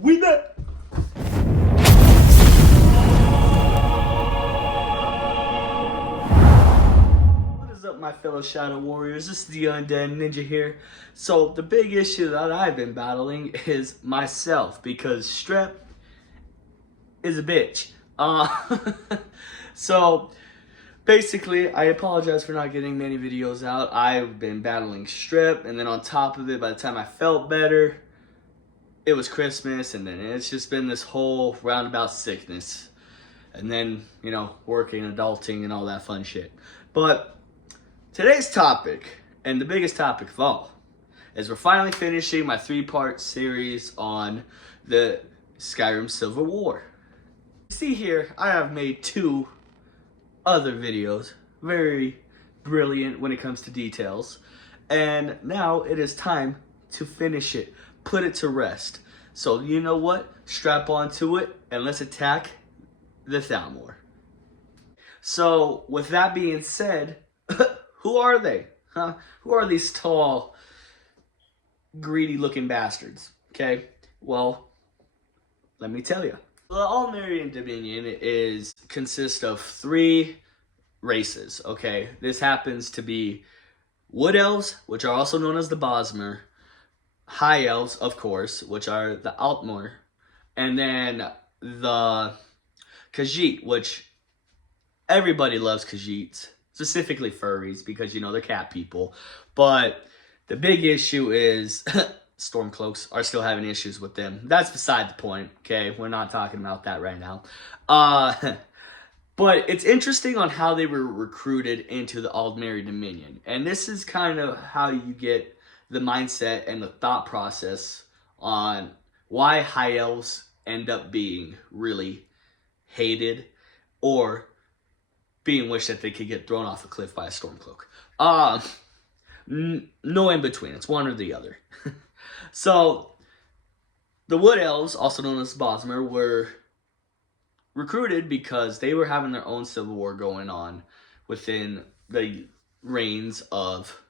We back. What is up, my fellow Shadow Warriors? This is the Undead Ninja here. So the big issue that I've been battling is myself, because strep is a bitch. So basically, I apologize for not getting many videos out. I've been battling strep, and then on top of it, by the time I felt better, it was Christmas, and then it's just been this whole roundabout sickness. And then, you know, working, adulting, and all that fun shit. But today's topic, and the biggest topic of all, is we're finally finishing my 3-part series on the Skyrim Civil War. See here, I have made 2 other videos, very brilliant when it comes to details, and now it is time to finish it, put it to rest. So you know what? Strap onto it and let's attack the Thalmor. So with that being said, who are they? Huh? Who are these tall, greedy looking bastards? Okay, well, let me tell you. The Aldmeri Dominion consists of 3 races, okay? This happens to be Wood Elves, which are also known as the Bosmer, High Elves, of course, which are the Altmor, and then the Khajiit, which everybody loves Khajiits, specifically furries, because, you know, they're cat people. But the big issue is Stormcloaks are still having issues with them. That's beside the point, okay? We're not talking about that right now. But it's interesting on how they were recruited into the Aldmeri Dominion. And this is kind of how you get the mindset and the thought process on why High Elves end up being really hated or being wished that they could get thrown off a cliff by a Stormcloak. No in between. It's one or the other. So, the Wood Elves, also known as Bosmer, were recruited because they were having their own civil war going on within the reigns of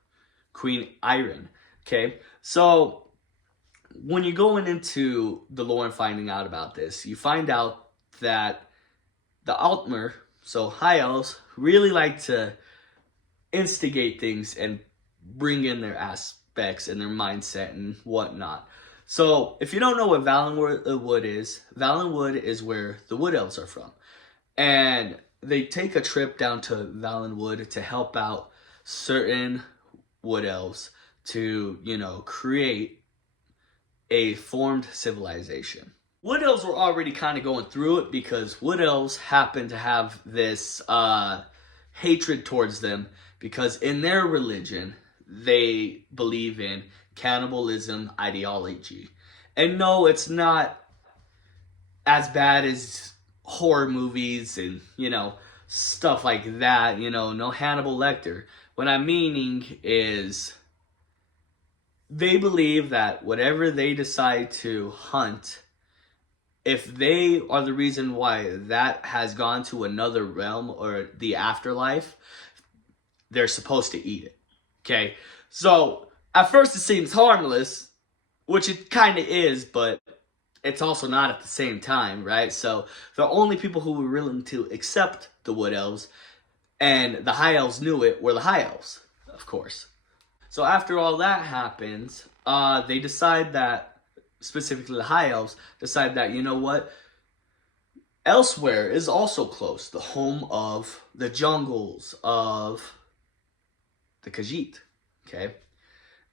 Queen Iron. Okay, so when you're going into the lore and finding out about this, you find out that the Altmer, so High Elves, really like to instigate things and bring in their aspects and their mindset and whatnot. So, if you don't know what Valenwood is where the Wood Elves are from. And they take a trip down to Valenwood to help out certain Wood Elves to, you know, create a formed civilization. Wood Elves were already kind of going through it because Wood Elves happen to have this hatred towards them because in their religion, they believe in cannibalism ideology. And no, it's not as bad as horror movies and, you know, stuff like that. You know, no Hannibal Lecter. What I'm meaning is they believe that whatever they decide to hunt, if they are the reason why that has gone to another realm or the afterlife, they're supposed to eat it. Okay? So, at first it seems harmless, which it kind of is, but it's also not at the same time, right? So, the only people who were willing to accept the Wood Elves, and the High Elves knew it, were the High Elves, of course. So, after all that happens, they decide that, specifically the High Elves, decide that, you know what? Elsewhere is also close, the home of the jungles of the Khajiit, okay?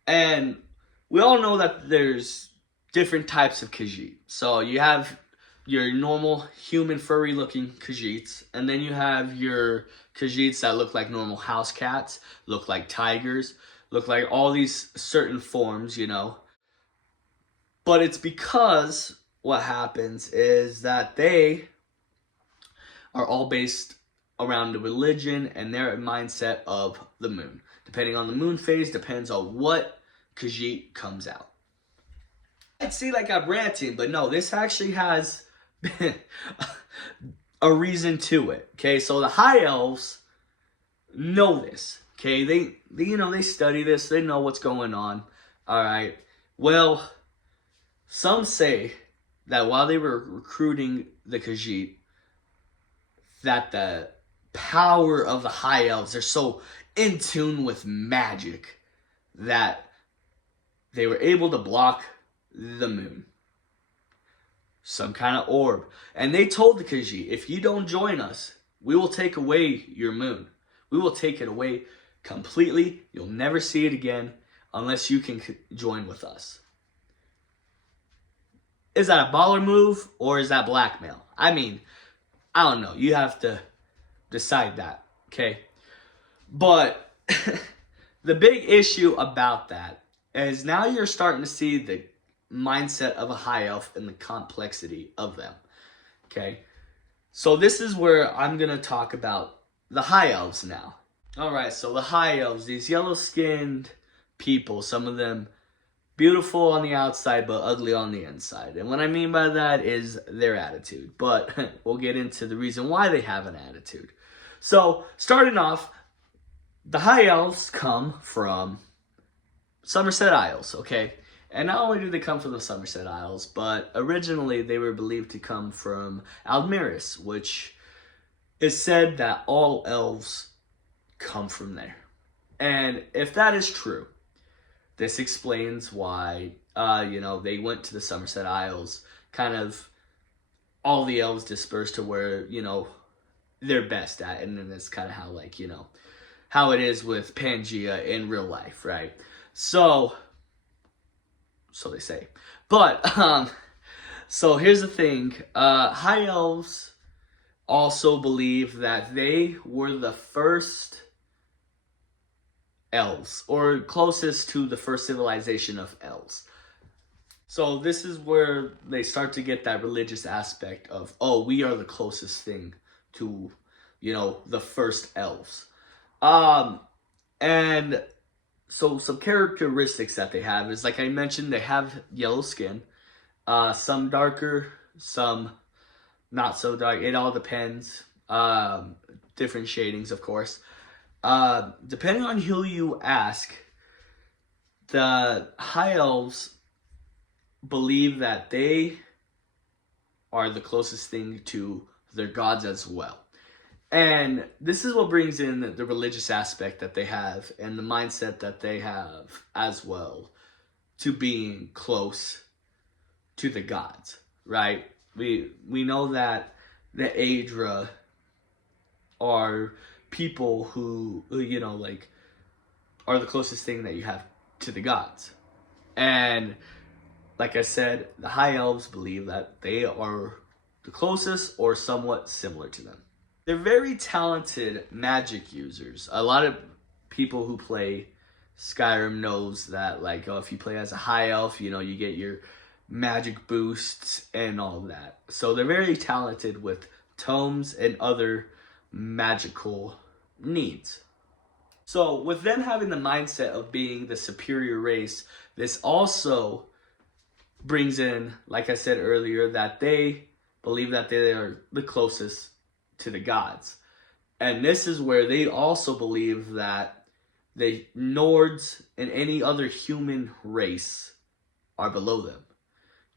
And we all know that there's different types of Khajiit. So you have your normal human furry looking Khajiits, and then you have your Khajiits that look like normal house cats, look like tigers, look like all these certain forms, you know. But it's because what happens is that they are all based around the religion and their mindset of the moon. Depending on the moon phase, depends on what Khajiit comes out. I'd see like I'm ranting, but no, this actually has a reason to it. Okay, so the High Elves know this. Okay, they you know, they study this, they know what's going on. All right. Well, some say that while they were recruiting the Khajiit, that the power of the High Elves, they're so in tune with magic that they were able to block the moon. Some kind of orb. And they told the Khajiit, if you don't join us, we will take away your moon. We will take it away completely. You'll never see it again unless you can join with us. Is that a baller move or is that blackmail? I mean, I don't know. You have to decide that, okay? But the big issue about that is now you're starting to see the mindset of a high elf and the complexity of them, okay? So this is where I'm going to talk about the high elves now. All right, so the high elves, these yellow-skinned people, some of them beautiful on the outside but ugly on the inside. And what I mean by that is their attitude. But we'll get into the reason why they have an attitude. So, starting off, the high elves come from Somerset Isles, okay? And not only do they come from the Somerset Isles, but originally they were believed to come from Aldmeris, which is said that all elves come from there. And if that is true, this explains why, they went to the Somerset Isles, kind of all the elves dispersed to where, they're best at. And then that's kind of how, how it is with Pangea in real life, right? So they say. But, so here's the thing. High elves also believe that they were the first elves, or closest to the first civilization of elves. So this is where they start to get that religious aspect of, oh, we are the closest thing to, the first elves. And so some characteristics that they have is, like I mentioned, they have yellow skin. Some darker, some not so dark. It all depends. Different shadings, of course. Depending on who you ask, the high elves believe that they are the closest thing to their gods as well. And this is what brings in the religious aspect that they have and the mindset that they have as well to being close to the gods, right? We know that the Aedra are people who, are the closest thing that you have to the gods. And like I said, the high elves believe that they are the closest or somewhat similar to them. They're very talented magic users. A lot of people who play Skyrim knows that, if you play as a high elf, you get your magic boosts and all of that. So they're very talented with tomes and other magical needs. So with them having the mindset of being the superior race, this also brings in, like I said earlier, that they believe that they are the closest to the gods. And this is where they also believe that the Nords and any other human race are below them.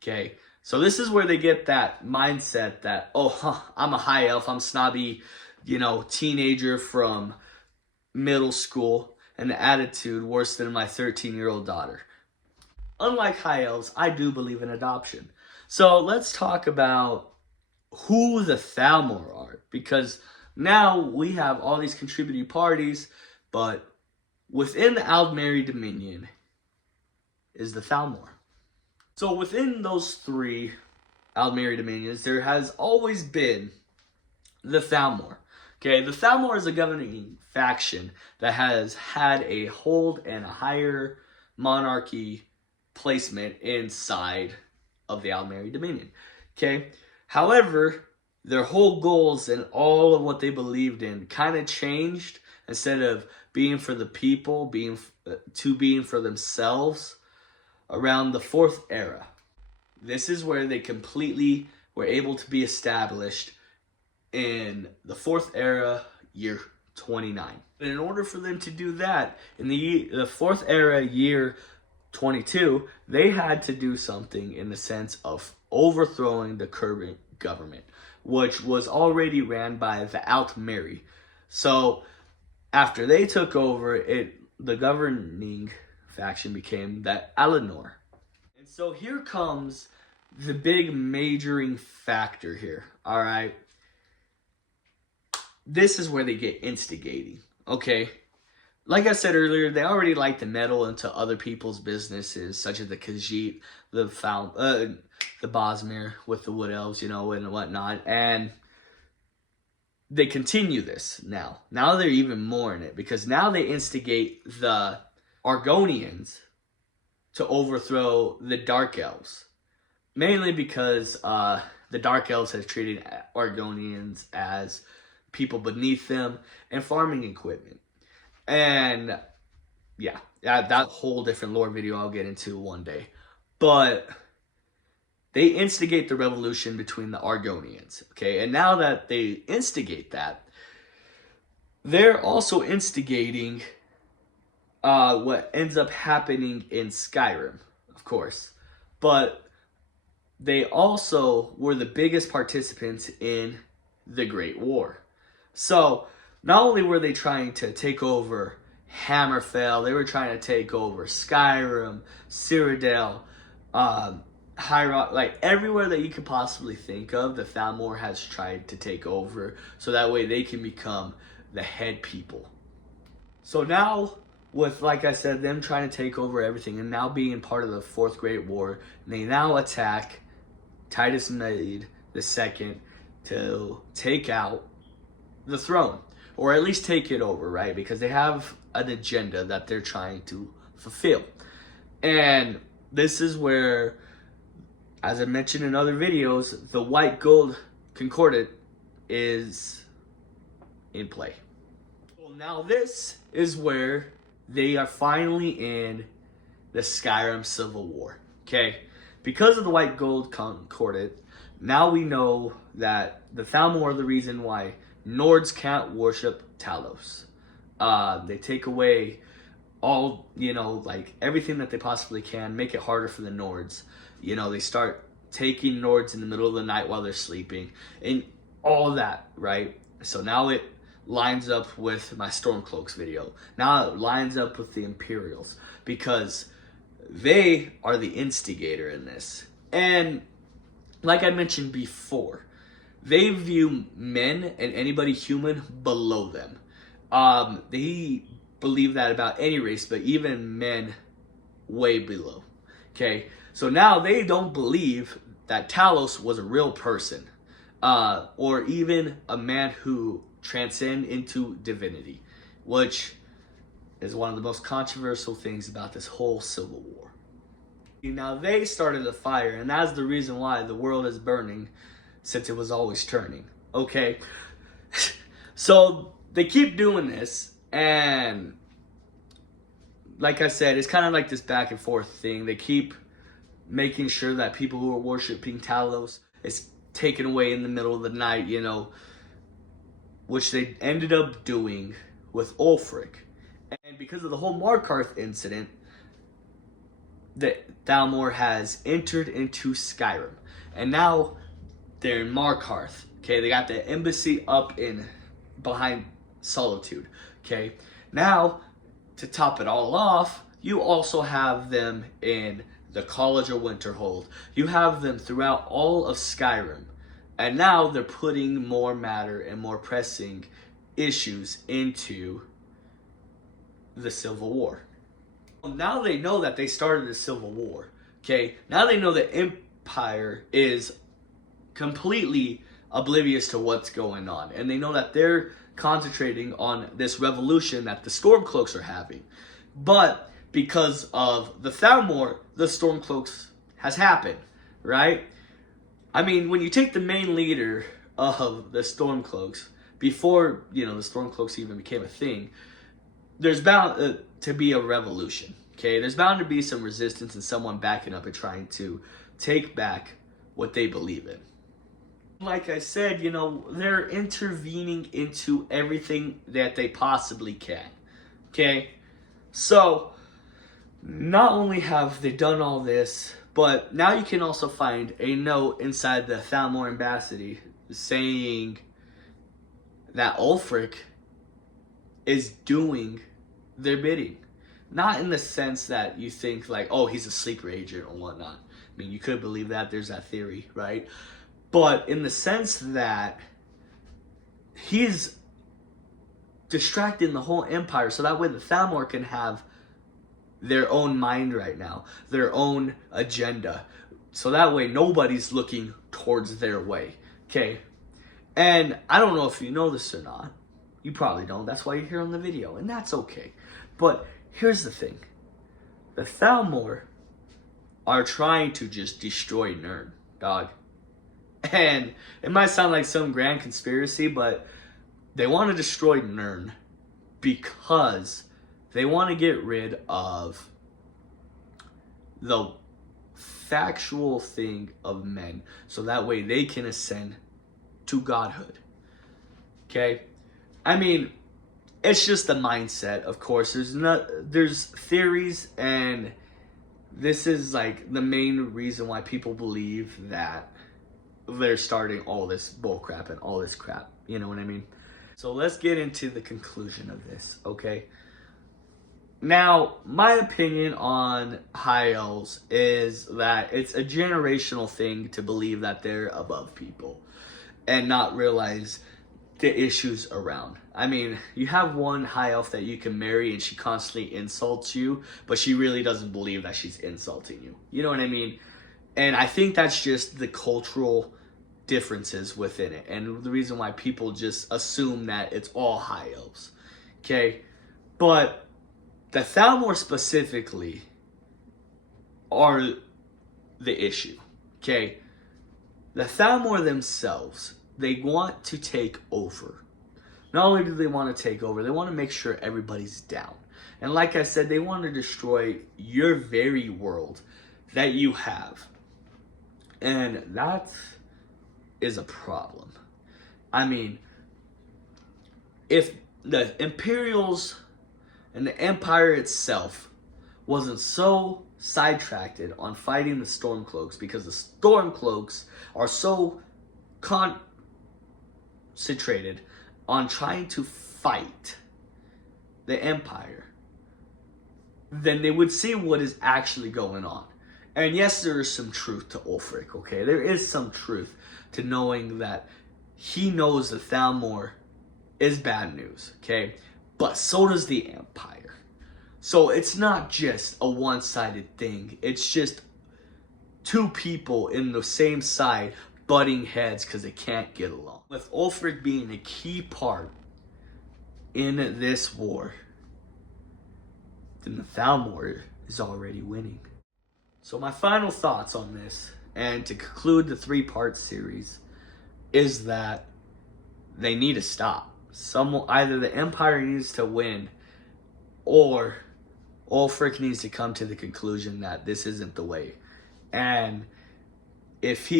Okay? So this is where they get that mindset that, I'm a high elf, I'm snobby, teenager from middle school, and the attitude worse than my 13-year-old daughter. Unlike high elves, I do believe in adoption. So let's talk about who the Thalmor are, because now we have all these contributing parties, but within the Aldmeri Dominion is the Thalmor. So within those three Aldmeri Dominions, there has always been the Thalmor. Okay, the Thalmor is a governing faction that has had a hold and a higher monarchy placement inside of the Aldmeri Dominion. Okay, however, their whole goals and all of what they believed in kind of changed. Instead of being for the people, being for themselves around the Fourth Era. This is where they completely were able to be established in the Fourth Era, year 29. And in order for them to do that, in the Fourth Era, year 22, they had to do something in the sense of overthrowing the current government, which was already ran by the Altmeri. So after they took over, the governing faction became the Alinor. And so here comes the big majoring factor here, all right? This is where they get instigating, okay? Like I said earlier, they already like to meddle into other people's businesses, such as the Khajiit, the Bosmer with the Wood Elves, you know, and whatnot. And they continue this now. Now they're even more in it, because now they instigate the Argonians to overthrow the Dark Elves. Mainly because the Dark Elves have treated Argonians as people beneath them and farming equipment. And yeah, that whole different lore video I'll get into one day. But they instigate the revolution between the Argonians, okay? And now that they instigate that, they're also instigating what ends up happening in Skyrim, of course. But they also were the biggest participants in the Great War. So not only were they trying to take over Hammerfell, they were trying to take over Skyrim, Cyrodiil, High Rock, like everywhere that you could possibly think of, the Thalmor has tried to take over, so that way they can become the head people. So now, with, like I said, them trying to take over everything and now being part of the Fourth Great War, they now attack Titus Mede II to take out the throne, or at least take it over, right? Because they have an agenda that they're trying to fulfill. And this is where, as I mentioned in other videos, the white gold concordate is in play. Well, now this is where they are finally in the Skyrim Civil War, okay? Because of the white gold concordate, now we know that the Thalmor are the reason why Nords can't worship Talos. They take away all, you know, like everything that they possibly can, make it harder for the Nords. You know, they start taking Nords in the middle of the night while they're sleeping and all that, right? So now it lines up with my Stormcloaks video. Now it lines up with the Imperials, because they are the instigator in this. And like I mentioned before, they view men and anybody human below them. They believe that about any race, but even men way below. Okay, so now they don't believe that Talos was a real person, or even a man who transcended into divinity, which is one of the most controversial things about this whole Civil War. Now they started a fire, and that's the reason why the world is burning, since it was always turning. Okay, so they keep doing this, and like I said, it's kind of like this back and forth thing. They keep making sure that people who are worshiping Talos is taken away in the middle of the night, you know, which they ended up doing with Ulfric. And because of the whole Markarth incident, the Thalmor has entered into Skyrim, and now they're in Markarth. Okay, they got the embassy up in behind Solitude. Okay, now to top it all off, you also have them in the College of Winterhold. You have them throughout all of Skyrim, and now they're putting more matter and more pressing issues into the Civil War. Now they know that they started the Civil War. Okay, now they know the Empire is completely oblivious to what's going on, and they know that they're concentrating on this revolution that the Stormcloaks are having. But because of the Thalmor, the Stormcloaks has happened, right? I mean, when you take the main leader of the Stormcloaks, before, you know, the Stormcloaks even became a thing, there's bound to be a revolution, okay? There's bound to be some resistance and someone backing up and trying to take back what they believe in. Like I said, you know, they're intervening into everything that they possibly can, okay? So, not only have they done all this, But now you can also find a note inside the Thalmor embassy saying that Ulfric is doing their bidding. Not in the sense that you think like, oh, he's a sleeper agent or whatnot. I mean, you could believe that. There's that theory, right? But in the sense that he's distracting the whole empire so that way the Thalmor can have their own mind right now, their own agenda. So that way nobody's looking towards their way, okay? And I don't know if you know this or not. You probably don't. That's why you're here on the video, and that's okay. But here's the thing. The Thalmor are trying to just destroy Nirn, dog. And it might sound like some grand conspiracy, but they want to destroy Nirn because they want to get rid of the factual thing of men, so that way they can ascend to godhood. Okay? I mean, it's just the mindset, of course. There's theories, and this is like the main reason why people believe that they're starting all this bullcrap and all this crap. You know what I mean? So let's get into the conclusion of this, okay? Now, my opinion on high elves is that it's a generational thing to believe that they're above people and not realize the issues around. I mean, you have one high elf that you can marry and she constantly insults you, but she really doesn't believe that she's insulting you. You know what I mean? And I think that's just the cultural differences within it, and the reason why people just assume that it's all high elves. Okay? But the Thalmor specifically are the issue. Okay? The Thalmor themselves, they want to take over. Not only do they want to take over, they want to make sure everybody's down. And like I said, they want to destroy your very world that you have. And that is a problem. I mean, if the Imperials and the Empire itself wasn't so sidetracked on fighting the Stormcloaks, because the Stormcloaks are so concentrated on trying to fight the Empire, then they would see what is actually going on. And yes, there is some truth to Ulfric, okay? There is some truth to knowing that he knows that Thalmor is bad news, okay? But so does the Empire. So it's not just a one-sided thing. It's just two people in the same side butting heads because they can't get along. With Ulfric being a key part in this war, then the Thalmor is already winning. So my final thoughts on this, and to conclude the 3-part series, is that they need to stop. Either the Empire needs to win, or Ulfric needs to come to the conclusion that this isn't the way. And if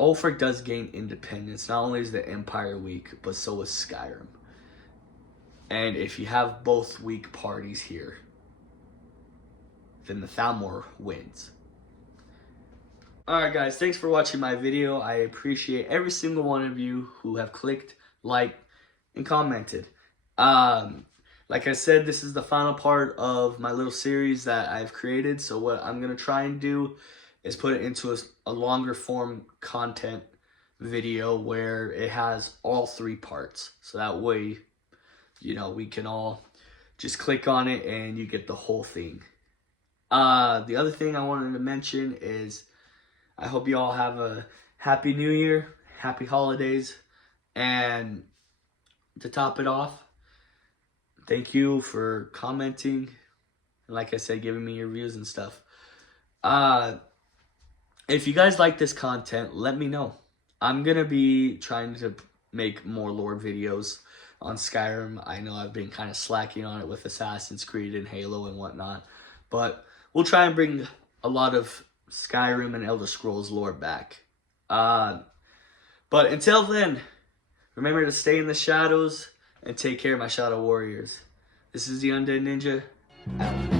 Ulfric does gain independence, not only is the Empire weak, but so is Skyrim. And if you have both weak parties here, then the Thalmor wins. Alright guys, thanks for watching my video. I appreciate every single one of you who have clicked, liked, and commented. Like I said, this is the final part of my little series that I've created. So what I'm going to try and do is put it into a longer form content video where it has all 3 parts. So that way, you know, we can all just click on it and you get the whole thing. The other thing I wanted to mention is I hope you all have a happy new year, happy holidays, and to top it off, thank you for commenting, and like I said, giving me your views and stuff. If you guys like this content, let me know. I'm going to be trying to make more lore videos on Skyrim. I know I've been kind of slacking on it with Assassin's Creed and Halo and whatnot, but we'll try and bring a lot of Skyrim and Elder Scrolls lore back. But until then, remember to stay in the shadows and take care of my shadow warriors. This is the Undead Ninja, out.